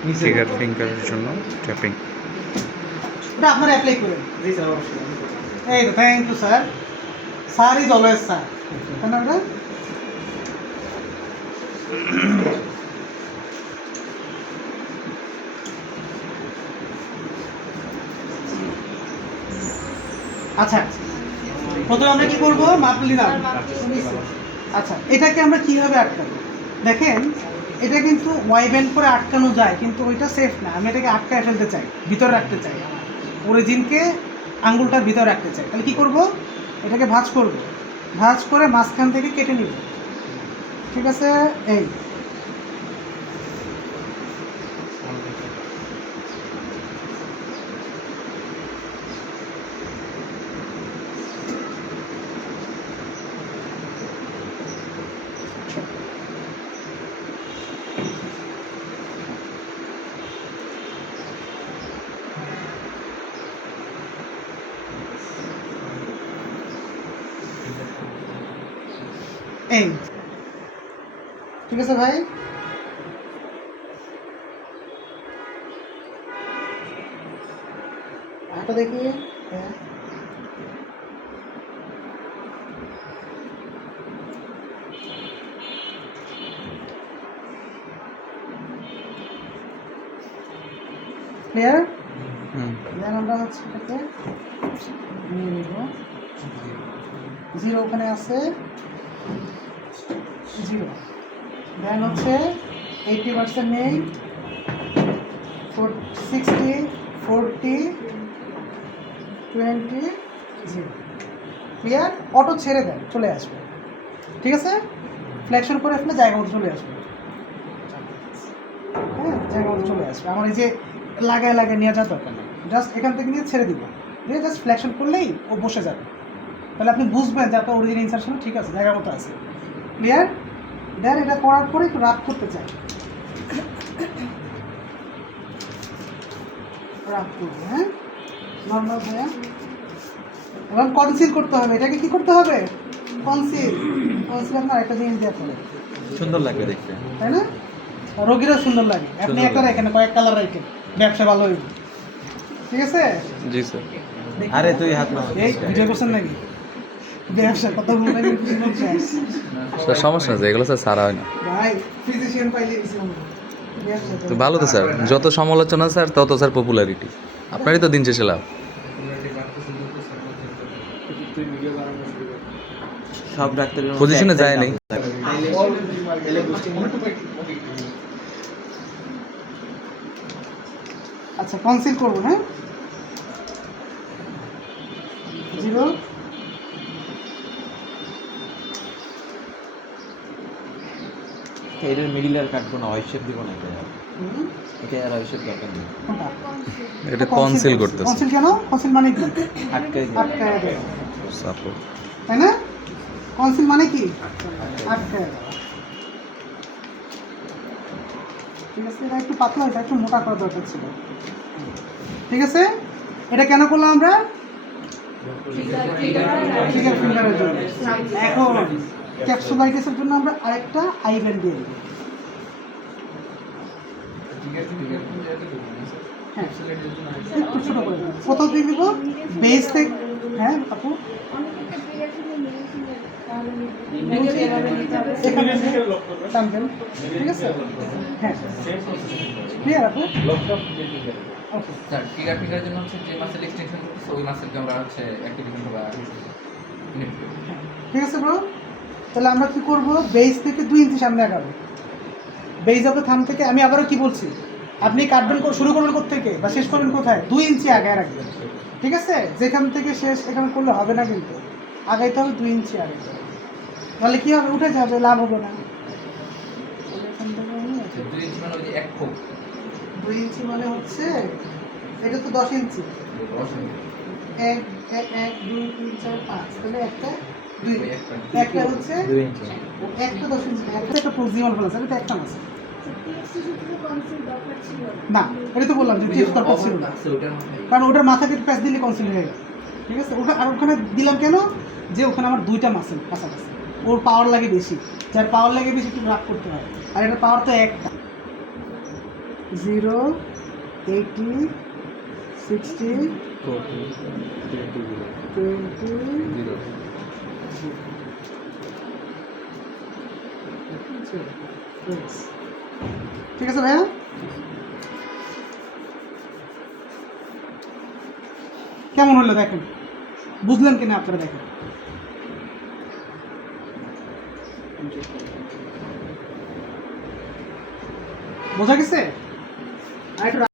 Trigger ফিঙ্গারের জন্য tapping. ওটা আপনারা অ্যাপ্লাই করেন। জি স্যার, অবশ্যই। এই তো, thank you sir. Sir is always sir, তাই না? ওটা আচ্ছা, প্রথমে আমরা কি করবো? মাপ নিলাম। আচ্ছা, এটাকে আমরা কিভাবে আটকাবো? দেখেন, এটা কিন্তু ওয়াই ব্যান্ড করে আটকানো যায়, কিন্তু ওইটা সেফ না। আমি এটাকে আটকায় ফেলতে চাই, ভিতরে রাখতে চাই, অরিজিনকে আঙ্গুলটার ভিতরে রাখতে চাই। তাহলে কি করব? এটাকে ভাঁজ করব, ভাঁজ করে মাঝখান থেকে কেটে নিব। ঠিক আছে, এই এই ঠিক আছে ভাই। হাতটা দেখি। হ্যাঁ, ক্লিয়ার। দেন আমরা হচ্ছে এটাকে নিয়ে নিব। জিরো ওখানে আছে, জিরো। দেন হচ্ছে 80% নেই, 60, 40, 20, জিরো। ক্লিয়ার। অটো ছেড়ে দেন, চলে আসবে। ঠিক আছে, ফ্লেকশন করে আসলে জায়গা মতো চলে আসবে। হ্যাঁ, জায়গা মতো চলে আসবে। আমার এই যে লাগায় লাগায় নিয়ে যাওয়ার দরকার নেই, জাস্ট এখান থেকে নিয়ে ছেড়ে দিব, দিয়ে জাস্ট ফ্লেকশন করলেই ও বসে যাবে। তাহলে আপনি বুঝবেন যে আপনার অরিজিনাল ইনসারশন ঠিক আছে, জায়গা মতো আছে। ক্লিয়ার। দেন এটা করার পরে একটু রাফ করতে চাই, রাফ করবো। হ্যাঁ, নর্মাল ভাইয়া। এবং কনসিল করতে হবে। এটাকে কি করতে হবে? কনসিল। কনসিল আপনার একটা জিনিস দেওয়া করে সুন্দর লাগবে দেখতে, তাই না? রোগীরও সুন্দর লাগে। আপনি একটা রাখেন, কয়েক কালার রাখেন, ব্যবসা ভালো হইব। ঠিক আছে। জি স্যার। আরে তুই হাত না এই ভিডিও করছেন নাকি? ব্যবসা কথা বলতে কিন্তু স্যার সমস্যা আছে, এগুলো স্যার সারা হয় না। ভাই ফিজিশিয়ান পাইলে গেছিলাম তো ভালো তো স্যার, যত সমালোচনা স্যার তত স্যার পপুলারিটি। আপনারই তো দিন শেষে লাভ। সব ডাক্তারের পজিশনে যায় নাই। আচ্ছা, কনসিল করবো। হ্যাঁ, জিরো। এটার মিডিল আর কাটবো না, অয়শেপ দিব না, এটা আর অয়শেপ দরকার নেই। এটা কনসিল করতেছে। কনসিল কেন? কনসিল মানে কি? আটকাই আটকায় দেওয়া, সাপোর্ট। তাই না? কনসিল মানে কি? আটকায় দেওয়া। ঠিক আছে, এটা একটু পাতলা, এটা একটু মোটা করা দরকার ছিল। ঠিক আছে, এটা কেন করলাম আমরা? ট্রিগার ফিঙ্গারের জন্য। এখন ক্যাপসুলাইটিসের জন্য আমরা আরেকটা আই ব্যান্ড দিয়ে দেবো। হ্যাঁ, একটু ছোট করে দেবো। কোথাও দিয়ে দিব? বেস থেকে। হ্যাঁ আপু, এখানে টানবেন। ঠিক আছে, হ্যাঁ, ক্লিয়ার আপু? ওকে স্যার, ট্রিগার ফিঙ্গারের জন্য হচ্ছে যে মাসেল এক্সটেনশন করতেছে ওই মাসেলকে আমরা হচ্ছে অ্যাক্টিভেশন বা ঠিক আছে ব্রো। তাহলে আমরা কি করব? বেস থেকে 2 ইঞ্চি সামনে আগাবো। বেস অফ দ্য থাম থেকে। আমি আবারও কি বলছি, আপনি কাটবেন, শুরু করবেন কোত্থেকে বা শেষ করবেন কোথায়? 2 ইঞ্চি আগে রাখবেন। ঠিক আছে, যেখান থেকে শেষ এখানে করলে হবে না, কিন্তু আগাইতে হবে 2 ইঞ্চি আগে। তাহলে কি হবে? উঠে যাবে, লাভ হবে না। 2 ইঞ্চি মানে ওই যে 1 ফুট 2 ইঞ্চি মানে হচ্ছে এটা তো 10 ইঞ্চি। 1 2 3 4 5, তাহলে একটা 2, একটা হচ্ছে 2 ইঞ্চি। একটা 10 ইঞ্চি, একটা প্রক্সিমাল বলা যায়, এটা একটা মাস না। এটা তো বললাম যে টিপস দরকার ছিল না, কারণ ওটার মাথাকে প্যাচ দিলে কনসিল হয়ে গেল। ঠিক আছে, ওটা আর ওখানে দিলাম কেন? যে ওখানে আমার 2টা মাসেল কাছাকাছি, ওর পাওয়ার লাগে বেশি। যার পাওয়ার লাগে বেশি একটু রাফ করতে হয়, আর এটার পাওয়ার তো একটা। 0 80 60 20 ঠিক আছে ভাইয়া? কেমন হলো দেখেন, বুঝলেন কিনা আপনারা দেখেন। বোঝা গেছে? আর একটু